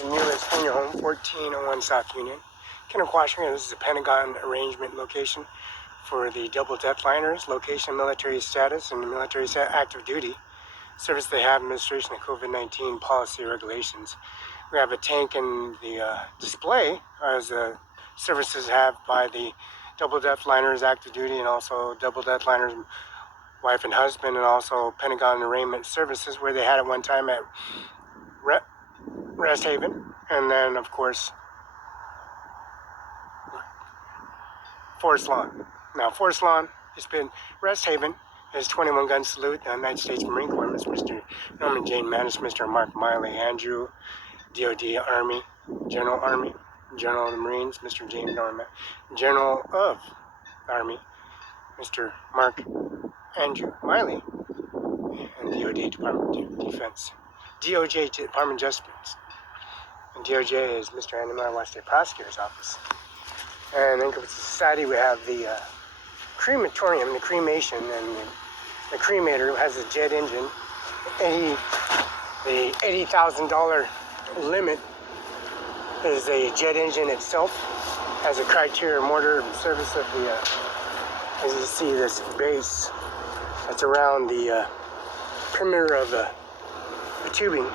is the newest funeral home, 1401 South Union, Kennequah. This is a Pentagon arrangement location for the double deathliners. Location, military status, and military active duty. Service they have, administration of COVID-19 policy regulations. We have a tank in the display as the services have by the double deathliners active duty, and also double deathliners wife and husband, and also Pentagon arraignment services, where they had at one time at Rest Haven, and then of course Forest Lawn. Now Forest Lawn has been Rest Haven is 21 gun salute, the United States Marine Corps, Mr. Norman Jane Manis, Mr. Mark Miley, Andrew, DOD Army, General of the Marines, Mr. James Norman, General of the Army, Mr. Mark Andrew Miley, and DOD Department of Defense, DOJ Department of Justice, and DOJ is Mr. Andy Miller, West State Prosecutor's Office. And then with society, we have the crematorium, the cremation, and the cremator has a jet engine. The $80,000 limit is a jet engine itself, has a criteria mortar and service of the, as you see, this base that's around the perimeter of the tubing.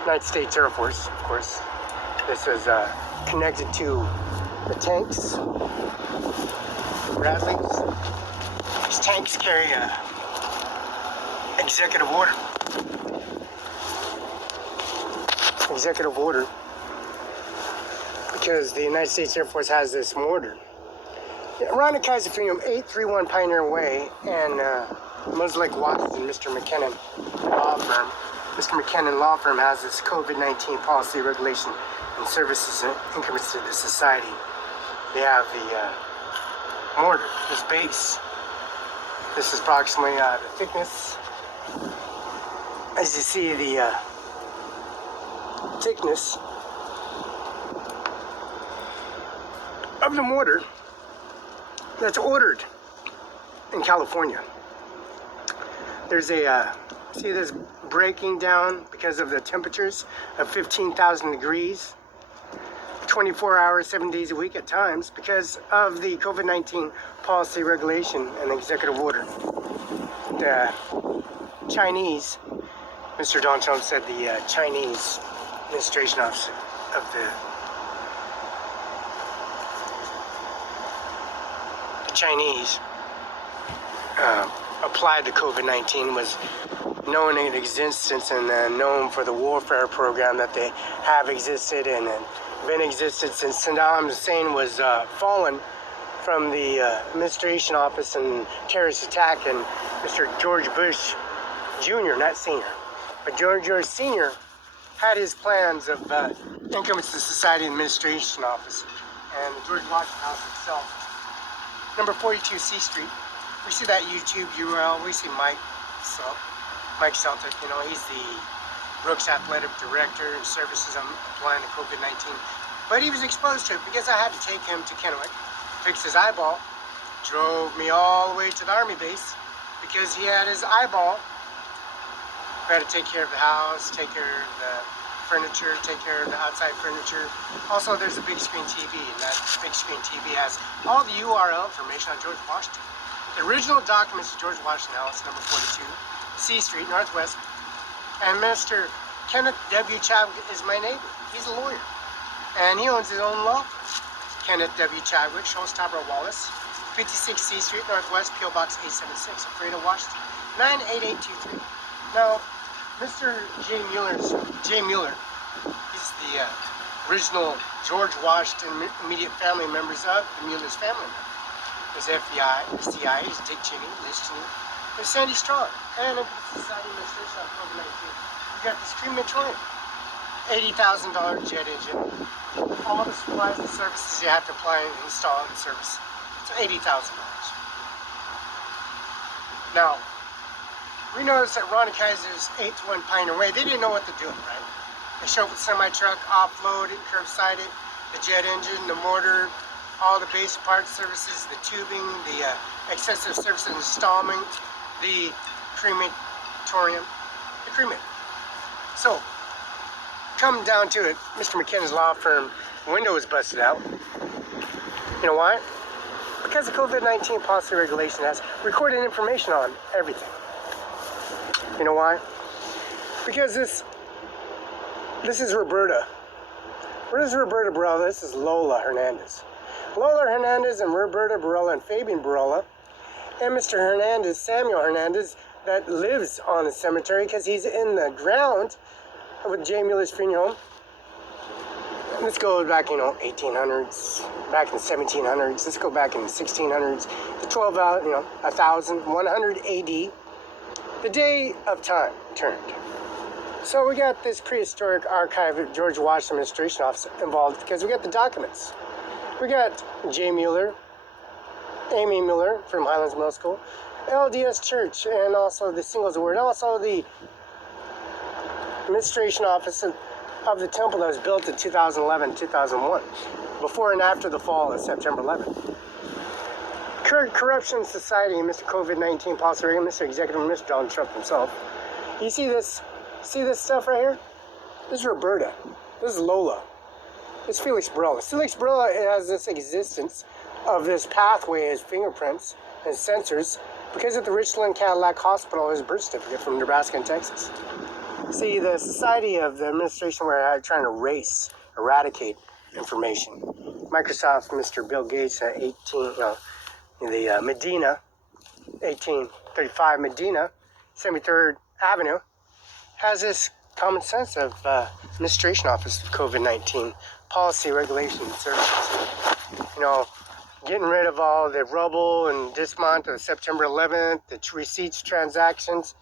United States Air Force, of course. This is connected to the tanks, Bradleys. These tanks carry a executive order. Executive order, because the United States Air Force has this mortar. Around Kaiser Freedom, 831 Pioneer Way, and Muslick Watson, Mr. McKinnon Law Firm. Mr. McKinnon Law Firm has this COVID-19 policy regulation and services and increments to the society. They have the mortar, this base. This is approximately the thickness. As you see, the thickness of the mortar that's ordered in California. There's a, see this breaking down because of the temperatures of 15,000 degrees, 24 hours, 7 days a week at times, because of the COVID-19 policy regulation and executive order. The Chinese, Mr. Donald Trump said the Chinese administration officer of the Chinese applied to COVID-19 was known in existence and known for the warfare program that they have existed and been existed since Saddam Hussein was fallen from the administration office and terrorist attack, and Mr. George Bush Jr., not Senior, but George Senior had his plans of increments to society administration office and the George Washington House itself. Number 42 C Street. We see that YouTube URL. We see Mike Celtic. You know, he's the Brooks Athletic Director and services on applying to COVID-19. But he was exposed to it because I had to take him to Kennewick, fix his eyeball, drove me all the way to the Army base because he had his eyeball. We had to take care of the house, take care of the furniture, take care of the outside furniture. Also, there's a big screen TV, and that big screen TV has all the URL information on George Washington. The original documents of George Washington House, number 42, C Street, Northwest. And Mr. Kenneth W. Chadwick is my neighbor. He's a lawyer, and he owns his own law firm. Kenneth W. Chadwick, Showstopper Wallace, 56 C Street, Northwest, P.O. Box 876, Alfredo, Washington, 98823. Now, Mr. Jay Mueller, he's the original George Washington immediate family members of the Mueller's family. There's FBI, there's CIA, there's Dick Cheney, Liz Cheney, there's Sandy Strong, and the Society Administration on COVID-19. We got this crematorium, $80,000 jet engine, all the supplies and services you have to apply and install and service. It's $80,000. Now, we noticed that Ronnie Kaiser's 8th Pioneer Way, they didn't know what to do, right? They showed up with a semi-truck, offload it, curbside it, the jet engine, the mortar, all the basic parts services, the tubing, the excessive service installment, the crematorium, the cremator. So, come down to it, Mr. McKinnon's law firm window was busted out. You know why? Because the COVID-19 policy regulation has recorded information on everything. You know why? Because this is Roberta. What is Roberta Barela? This is Lola Hernandez. Lola Hernandez and Roberta Barela and Fabian Barela and Mr. Hernandez, Samuel Hernandez, that lives on the cemetery because he's in the ground with J. Mueller's funeral home. Let's go back, 1800s, back in the 1700s. Let's go back in the 1600s, the 1100 AD. The day of time turned. So we got this prehistoric archive at George Washington Administration Office involved because we got the documents. We got J. Mueller, Amy Mueller from Highlands Middle School, LDS Church, and also the Singles Award, also the Administration Office of the temple that was built in 2011-2001, before and after the fall of September 11th. Corruption Society, Mr. COVID-19 policy, Mr. Executive, Mr. Donald Trump himself. You see this? See this stuff right here? This is Roberta. This is Lola. This is Felix Barela. Felix Barela has this existence of this pathway as fingerprints and sensors because at the Richland Cadillac Hospital his birth certificate from Nebraska and Texas. See, the Society of the Administration were trying to eradicate information. Microsoft, Mr. Bill Gates, Medina, 1835 Medina, 73rd Avenue, has this common sense of Administration Office of COVID-19 Policy, Regulation, and Services. Getting rid of all the rubble and dismount of September 11th, the receipts, transactions,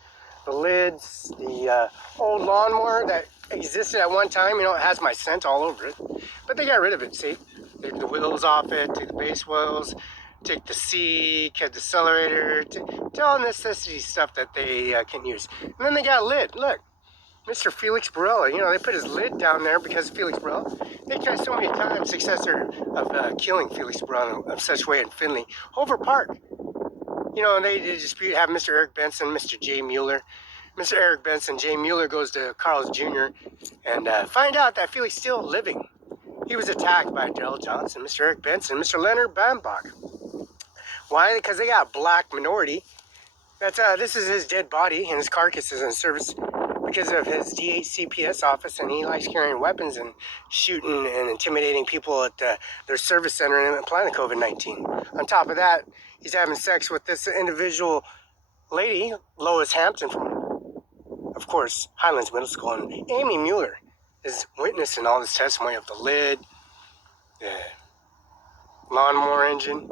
the lids, the old lawnmower that existed at one time, it has my scent all over it. But they got rid of it, see? They took the wheels off it, took the base wheels, took the seat, kept the accelerator, to all necessity stuff that they can use. And then they got a lid, look. Mr. Felix Barela, they put his lid down there because Felix Barela. They tried so many times, successor of killing Felix Barela of such way in Finley, Hover Park. And they did dispute, have Mr. Eric Benson, Mr. J. Mueller. Mr. Eric Benson, J. Mueller goes to Carl's Jr. and find out that Felix still living. He was attacked by Darrell Johnson, Mr. Eric Benson, Mr. Leonard Bambach. Why? Because they got a black minority. This is his dead body and his carcass is in service because of his DHCPS office, and he likes carrying weapons and shooting and intimidating people at their service center and applying the COVID-19. On top of that, he's having sex with this individual lady, Lois Hampton from, of course, Highlands Middle School, and Amy Mueller is witnessing all this testimony of the lid, the lawnmower engine,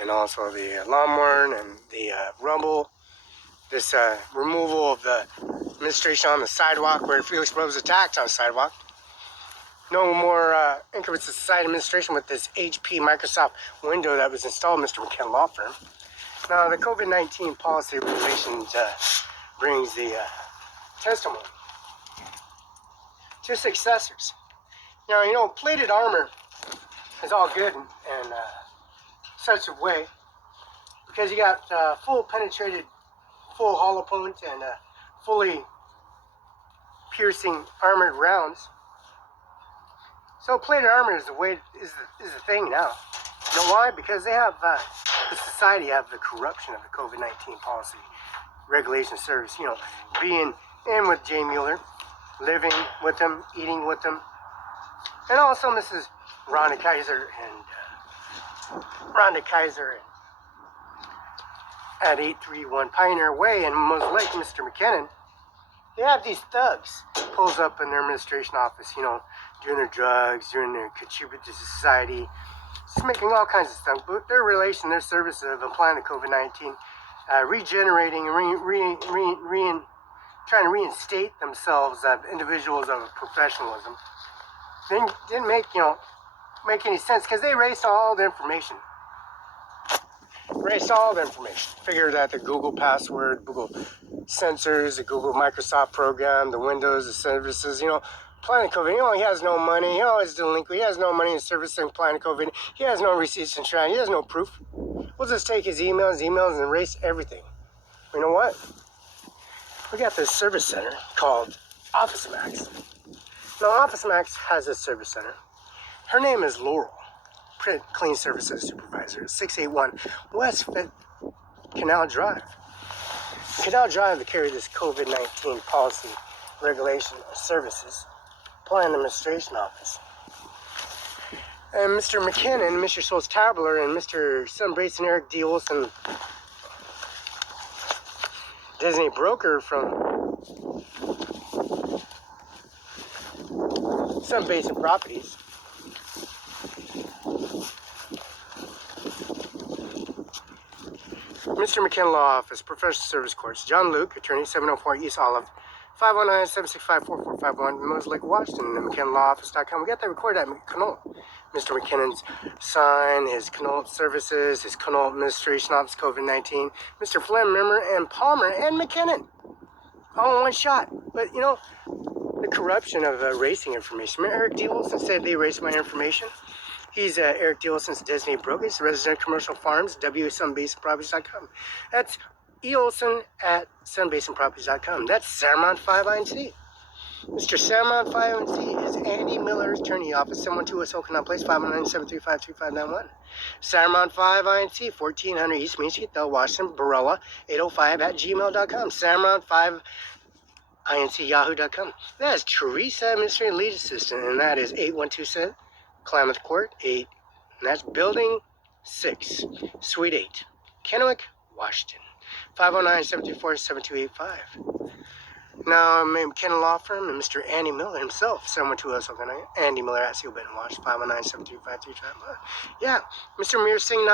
and also the lawnmower and the rumble, this removal of the administration on the sidewalk where Felix Barela was attacked on the sidewalk. No more increments of society administration with this HP Microsoft window that was installed, Mr. McKinnon Law Firm. Now, the COVID-19 policy regulations brings the testimony to successors. Plated armor is all good and such a way because you got full penetrated, full hollow point and fully piercing armored rounds. So plated armor is the way is the thing now. You know why? Because they have the society have the corruption of the COVID-19 policy, regulation, service. Being in with Jay Mueller, living with him, eating with him, and also Mrs. Rhonda Kaiser at 831 Pioneer Way in Moses Lake, Mr. McKinnon. They have these thugs pulls up in their administration office, doing their drugs, doing their contribute to society, just making all kinds of stuff. But their relation, their service of applying the COVID-19, regenerating and trying to reinstate themselves as individuals of professionalism, didn't make any sense because they erased all the information. Figured that the Google password, Google sensors, the Google Microsoft program, the Windows, the services, Planet COVID, he has no money, he's delinquent, he has no money in servicing Planet COVID, he has no receipts and trying, he has no proof. We'll just take his emails and erase everything. You know what? We got this service center called Office Max. Now, Office Max has a service center. Her name is Laurel, Print Clean Services Supervisor, 681 West Canal Drive. Canal Drive to carry this COVID-19 policy, regulation, services, Plan Administration Office. And Mr. McKinnon, Mr. Souls Tabler, and Mr. Sunbrace and Eric D. Olson, Disney broker from Sun Basin Properties. Mr. McKinnon Law Office, Professional Service Courts, John Luke, Attorney, 704 East Olive, 519-765-4451, Moses Lake, Washington, and McKinnonLawOffice.com. We got that recorded at Connaught. Mr. McKinnon's sign, his Connaught Services, his Connaught Administration Office, COVID-19, Mr. Flynn, Rimmer, and Palmer, and McKinnon, all in one shot. But, you know, the corruption of racing information. Eric D. Olson said they erased my information. He's Eric D. Olson's Disney broker. He's Resident Commercial Farms, sunbasinproperties.com. That's E. Olson at sunbasinproperties.com. That's Saramount5INC. Mr. Saramount5INC is Andy Miller's attorney office, 712 West Oakland Place, 519-735-3591. Saramount5INC, 1400 East Main Street, Del Washington, Barela, 805 at gmail.com. Saramount5INC, yahoo.com. That is Teresa, Administrative Lead Assistant, and that is 8127 Klamath Court, 8, and that's Building 6, Suite 8, Kennewick, Washington, 509-734-7285. Now, McKinnon Law Firm and Mr. Andy Miller himself, 712 Andy Miller at Seal Benton, Washington, 519-735-3551. Yeah, Mr. Amir Singh,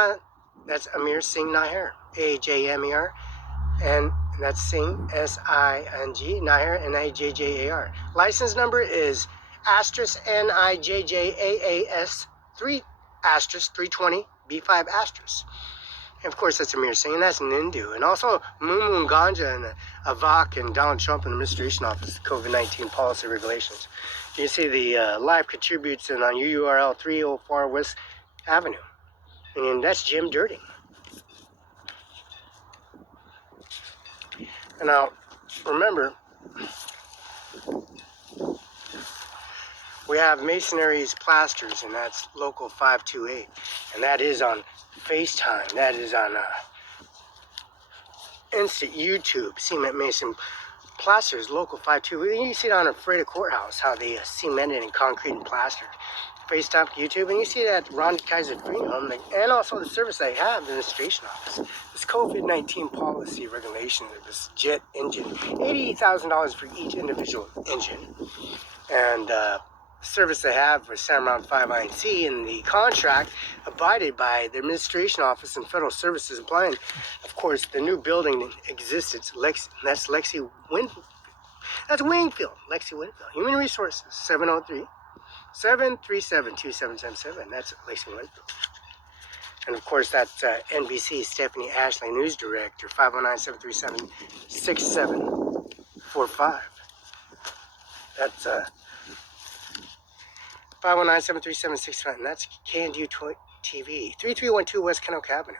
that's Amir Singh Nijjar, AJMER, and that's Singh, S-I-N-G, Nijjar, N-I-J-J-A-R. License number is asterisk NIJJAAS 3 asterisk 320 B5 asterisk. And of course, that's Amir Singh, and that's Nindu. And also Mumu Ganja and Ivanka and Donald Trump in the Administration Office, COVID-19 policy regulations. You can see the live contributes on URL 304 West Avenue. And that's Jim Dirting. And now, remember, we have Masonry's Plasters, and that's Local 528. And that is on FaceTime. That is on Instant YouTube. Cement Mason Plasters, Local 528. You see it on a Freda Courthouse, how they cemented and concrete and plastered. FaceTime, YouTube, and you see that Ron Kaiser Green Home, and also the service they have, the Administration Office. This COVID-19 policy regulation of this jet engine, $88,000 for each individual engine. And service they have for Saramount5INC, and the contract abided by the Administration Office and Federal Services applying. Of course, the new building exists. It's that's Lexi Winfield. That's Wingfield, Lexi Winfield. Human Resources, 703-737-2777. That's Lexi Winfield. And of course, that's NBC Stephanie Ashley, News Director, 509-737-6745. That's 519-737-65, and that's KNU TV, 3312 West Kennewick Avenue.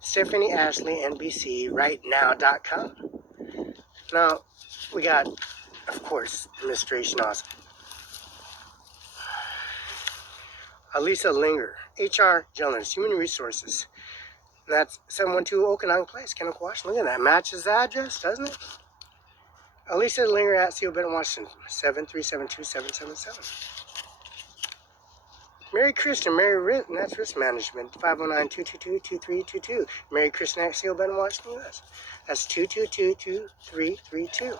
Stephanie Ashley, NBC, rightnow.com. Now, we got, of course, Administration Office. Alisa Linger, HR Journalist, Human Resources. And that's 712 Okanagan Place, Kennewick, Washington. Look at that, matches the address, doesn't it? Alisa Linger at Seal Benton, Washington, 7372777. Mary Kristen, Mary Ritt, and that's Risk Management, 509-222-2322. Mary Kristen at Seal Benton, Washington, U.S. That's 222-2332.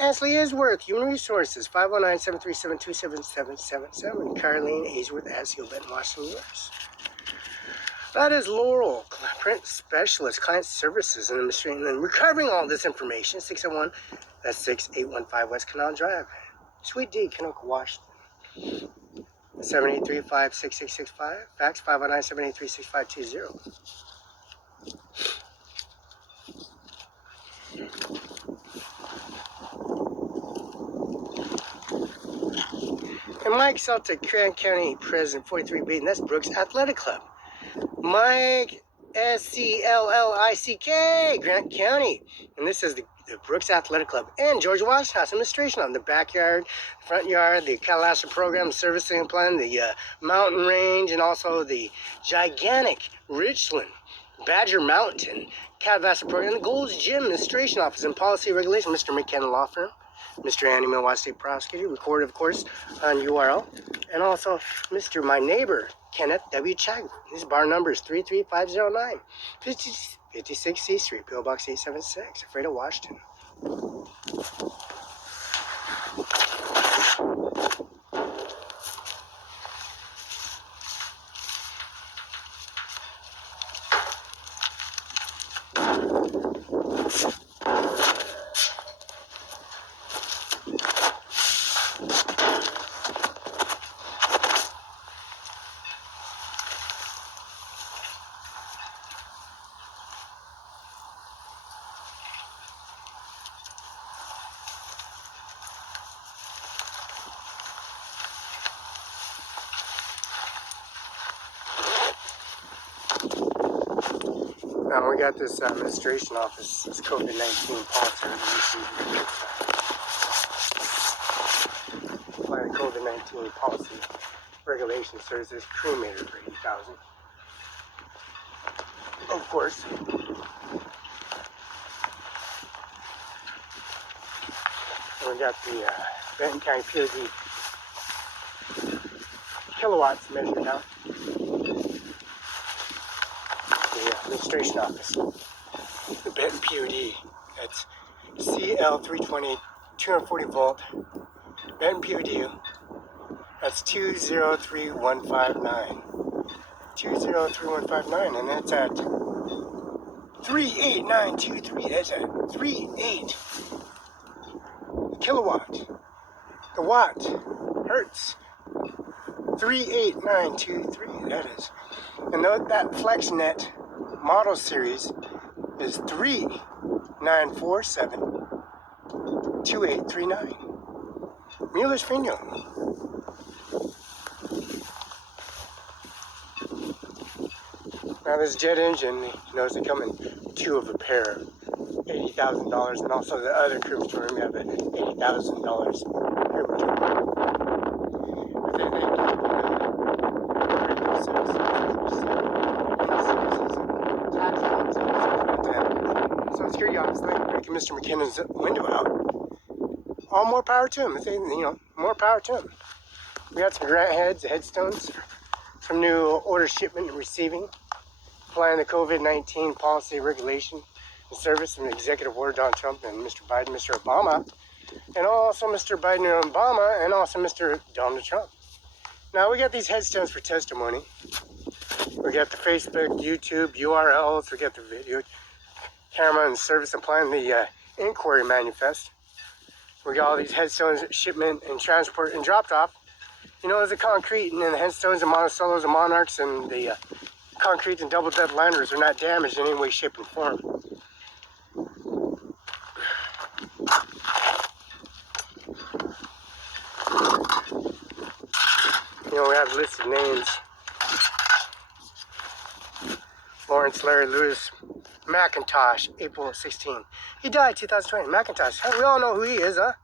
Ashley Isworth, Human Resources, 509-737-27777. Carlene Ainsworth at Seal Benton, Washington, U.S. That is Laurel, Print Specialist, Client Services, and Administration. And we're covering all this information, 601, that's 6815 West Canal Drive, Suite D, Kennewick, Washington. 783-56665, fax 509-783-6520. And Mike Celtic, Grant County President, 43B, and that's Brooks Athletic Club. Mike, SCLLICK, Grant County. And this is the the Brooks Athletic Club, and George Washington House Administration on the backyard, front yard, the Calabasas Program Servicing Plan, the mountain range, and also the gigantic Richland, Badger Mountain, Calabasas Program, the Gold's Gym Administration Office and Policy Regulation, Mr. McKenna Law Firm, Mr. Andy Milwaukee State Prosecutor, recorded, of course, on URL, and also Mr. My Neighbor, Kenneth W. Chag. His bar number is 33509, 56 C Street, PO Box 876, afraid of Washington. Now we got this administration office, this COVID-19 policy regulation. Apply the COVID-19 policy regulation services cremator for $80,000. Of course. And we got the Benton County POD kilowatts measured out. The administration office, the Benton POD, that's CL320, 240 volt, Benton POD, that's 203159, 203159, and that's at 38923, that's at 38 kilowatt, the watt, hertz, 38923, that is, and that FlexNet model series is 39472839. Mueller's Premium. Now this jet engine, you notice they come in two of a pair, $80,000, and also the other crematorium, you have an $80,000 crematorium. But then they Social Security office, like breaking Mr. McKinnon window out. All more power to him. More power to him. We got some grant headstones, some new order shipment and receiving, applying the COVID-19 policy regulation and service and executive order Donald Trump and Mr. Biden, Mr. Obama, and also Mr. Biden and Obama, and also Mr. Donald Trump. Now we got these headstones for testimony. We got the Facebook, YouTube, URLs. We got the video camera and service applying the inquiry manifest. We got all these headstones, shipment and transport and dropped off. You know, there's the concrete and then the headstones and Monticellos and Monarchs and the concrete and double dead liners are not damaged in any way, shape, and form. You know, we have listed names. Lawrence Larry Lewis McIntosh, April 16. He died 2020. McIntosh, we all know who he is, huh?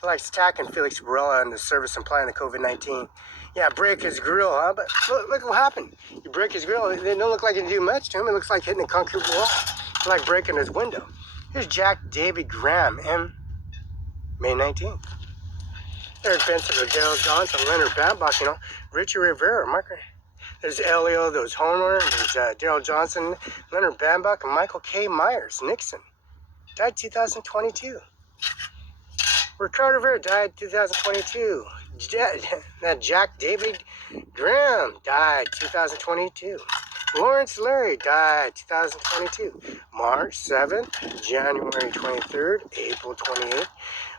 He likes attacking Felix Barela and the service implying the COVID-19. Yeah, break his grill, huh? But look what happened. You break his grill, it don't look like it did much to him. It looks like hitting a concrete wall. It's like breaking his window. Here's Jack David Graham, May 19th. Eric Benson, Daryl Johnson, Leonard Babcock, you know, Richard Rivera, Mark. There's Elio, there's Homer, there's Daryl Johnson, Leonard Babcock, and Michael K. Myers, Nixon. Died 2022. Ricardo Rivera died 2022. Jack David Graham died 2022. Lawrence Larry died 2022. March 7th, January 23rd, April 28th.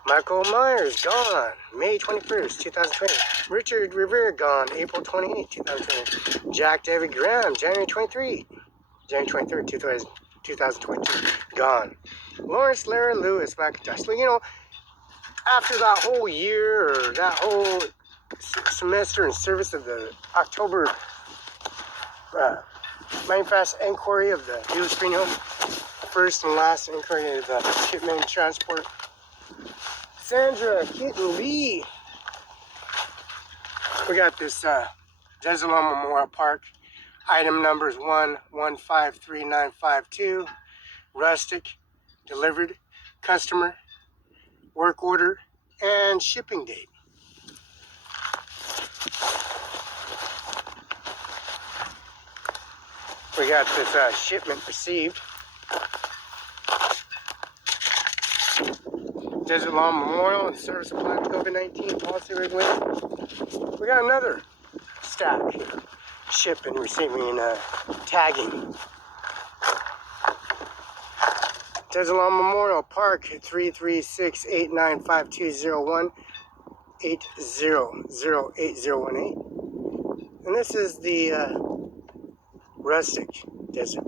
Michael Myers gone May 21st, 2020. Richard Rivera gone April 28th, 2020. Jack David Graham January 23rd, 2022 gone. Lawrence Larry Lewis McIntosh. So, you know, after that whole year or that whole semester in service of the October manifest inquiry of the Mueller's Premium first and last inquiry of the shipment and transport. Sandra, Kitten, Lee. We got this Desert Lawn Memorial Park. Item numbers 1153952. Rustic, delivered, customer, work order, and shipping date. We got this shipment received. Desert Lawn Memorial and Service Applied COVID-19 Policy Regulation. We got another stack here. Shipping, receiving, tagging. Desert Lawn Memorial Park 336895201 800818. And this is the Rustic Desert.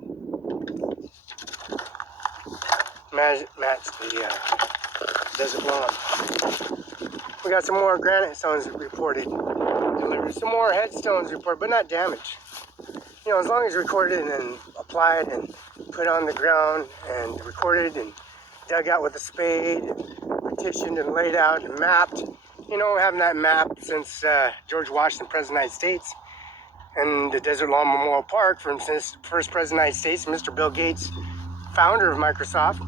Match the desert lawn. We got some more granite stones reported. Delivered. Some more headstones reported, but not damaged. You know, as long as recorded and applied and put on the ground and recorded and dug out with a spade and petitioned and laid out and mapped. You know, having that map since George Washington, President of the United States, and the Desert Lawn Memorial Park, for instance, first President of the United States, Mr. Bill Gates, founder of Microsoft,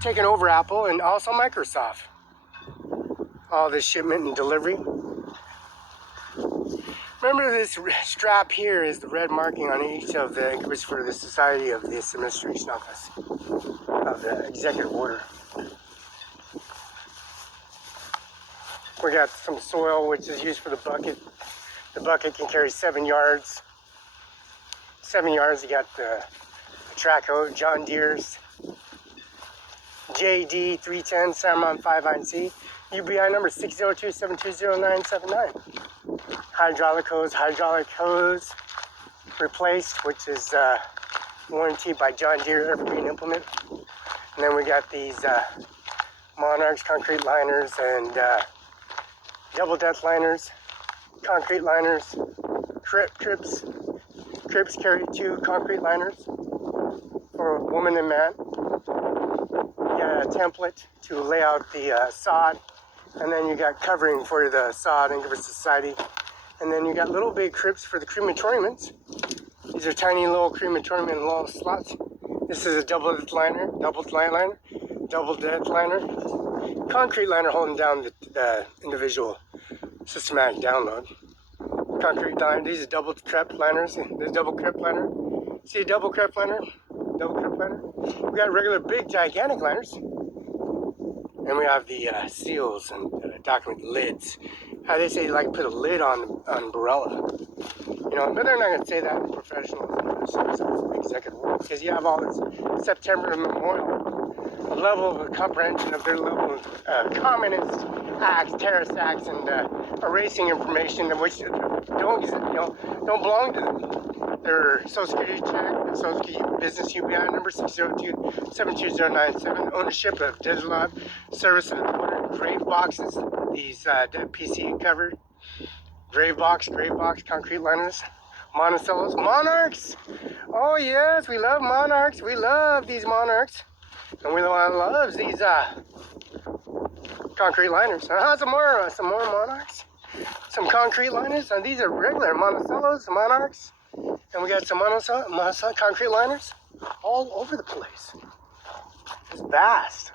taking over Apple and also Microsoft. All this shipment and delivery. Remember, this strap here is the red marking on each of the inquiries for the Society of this Administration Office of the Executive Order. We got some soil which is used for the bucket. The bucket can carry 7 yards. 7 yards. You got the track hoe, John Deere's JD 310 Cimarron5INC, UBI number 602720979. Hydraulic hose replaced, which is warranted by John Deere Evergreen Implement. And then we got these Monarchs concrete liners and double depth liners, concrete liners, Crips carry 2 concrete liners for woman and man. You got a template to lay out the sod, and then you got covering for the sod and Incubator Society. And then you got little big Crips for the crematoriums. These are tiny little crematorium and little slots. This is a double depth liner, double depth liner, concrete liner holding down the individual systematic download. Concrete liner, these are double crepe liners. There's double crepe liner. See a double crepe liner? Double crepe liner. We got regular big gigantic liners. And we have the seals and document lids. How they say like put a lid on Barela. You know, but they're not going to say that in professional executive work, because you have all this September memorial, a level of comprehension of their level of communist acts, terrorist acts, and erasing information which don't belong to them. Their Social Security check, Social Security business UBI number 602-72097, ownership of Desert Lawn Service and Order grave boxes. These PC covered grave box, concrete liners, Monticellos, Monarchs. Oh yes, we love Monarchs. We love these Monarchs, and we love these concrete liners. Some more Monarchs, some concrete liners. And these are regular Monticellos, Monarchs, and we got some Monticello concrete liners all over the place. It's vast.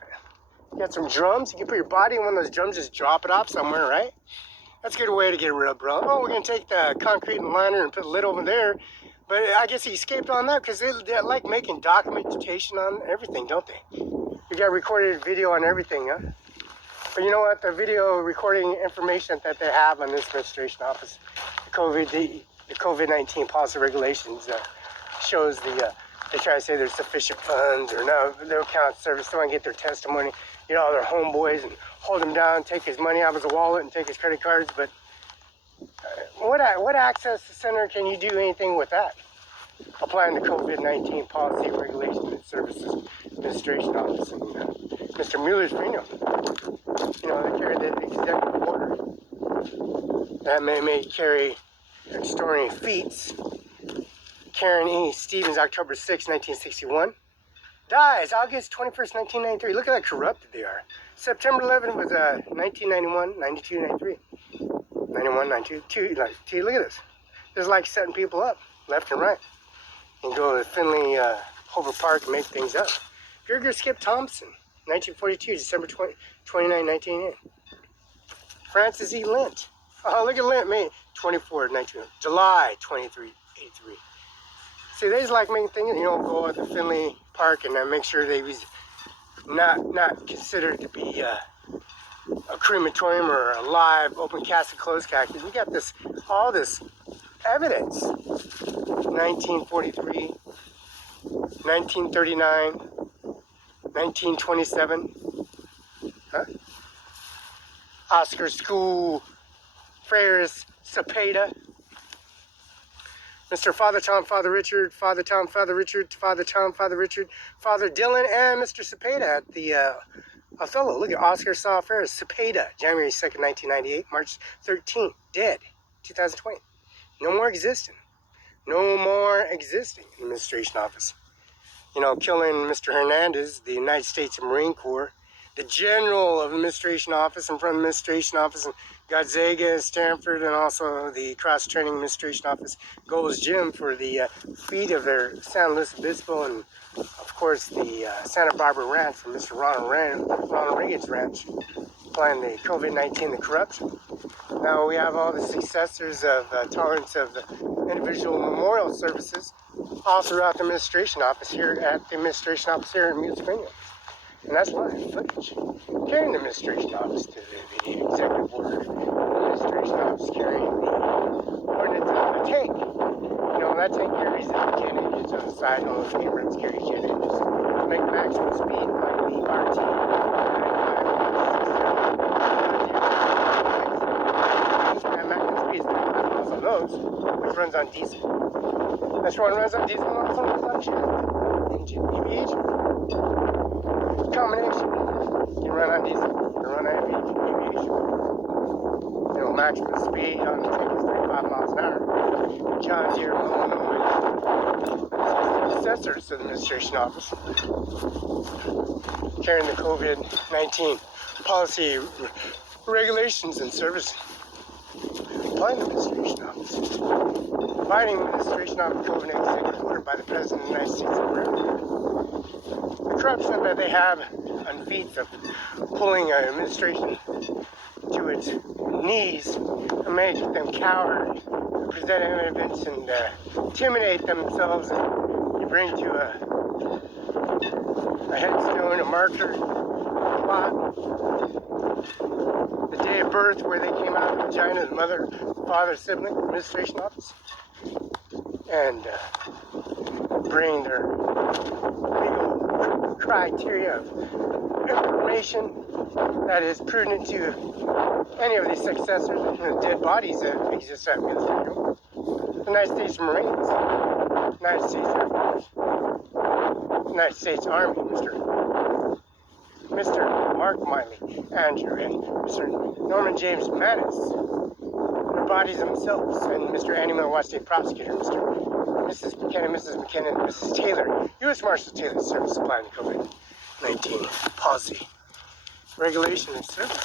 You got some drums. You can put your body in one of those drums, just drop it off somewhere, right? That's a good way to get rid of Barela. Oh, we're going to take the concrete and liner and put a lid over there. But I guess he escaped on that because they like making documentation on everything, don't they? You got recorded video on everything, huh? But you know what? The video recording information that they have on this administration office, the COVID-19 policy regulations, shows they try to say there's sufficient funds or no, their account service, they want to get their testimony, you know, all their homeboys and hold him down, take his money out of his wallet and take his credit cards. But what access center can you do anything with that? Applying the COVID-19 policy regulation and services administration office and Mr. Mueller's Reno. You know, they carry the executive order that may carry extraordinary feats. Karen E. Stevens, October 6, 1961. Dies August 21st, 1993. Look at how corrupted they are. September 11th was 1991, 92, 93. 91, 92, 92. Look at this. There's like setting people up left and right. And go to Finley Hoover Park and make things up. Gerger Skip Thompson, 1942, December 29, 1988. Francis E. Lint. Oh, look at Lint, May 24, 19, July 23, 83. See, they just like making things, go at the Finley Park and make sure they was not considered to be a crematorium or a live open casket, closed casket. We got this, all this evidence. 1943, 1939, 1927. Huh? Oscar School, Ferris, Cepeda. Mr. Father Tom, Father Richard, Father Tom, Father Richard, Father Tom, Father Richard, Father Dylan, and Mr. Cepeda at the Othello. Look at Oscar Saw Ferris, Cepeda, January 2nd, 1998, March 13th, dead, 2020. No more existing. No more existing in the administration office. Killing Mr. Hernandez, the United States Marine Corps, the General of Administration Office, and from the Administration Office in Gonzaga, Stanford, and also the Cross Training Administration Office, Gold's Gym for the feet of their San Luis Obispo, and of course the Santa Barbara Ranch from Mr. Ronald Reagan's ranch, applying the COVID-19, the corruption. Now we have all the successors of tolerance of the individual memorial services all throughout the administration office here at the administration office here in Mute Spring. And that's live footage. Carrying the administration office to the executive order. The administration office carrying the ordinance on the tank. That tank carries the 10 engines on the side, all the Abrams carry 10 engines to make maximum speed like the RT. And maximum speed is 35 miles on those, which runs on diesel. This one runs on diesel and also runs on jet engine, aviation. Combination. You run on diesel, you run on aviation. Maximum speed on the tank is 35 miles an hour. John Deere, Illinois. Successors to the administration office. Carrying the COVID-19 policy regulations and service. Applying the administration office. Providing the administration office COVID-19 executive order by the President of the United States of America. The corruption that they have on feet of pulling an administration to its knees and make them coward, present evidence and intimidate themselves. And you bring to a headstone, a marker, a plot, the day of birth where they came out of the vagina, the mother, father, sibling, administration office, and bring their legal criteria of information that is prudent to any of these successors, the dead bodies that exist at military. The United States Marines, United States Air Force, United States Army, Mr. Mark Miley, Andrew, and Mr. Norman James Mattis, their bodies themselves, and Mr. Animal Watch State Prosecutor, Mrs. McKinnon, Mrs. McKinnon, Mrs. Taylor, U.S. Marshal Taylor, service supplying the COVID-19 policy, regulation, and service.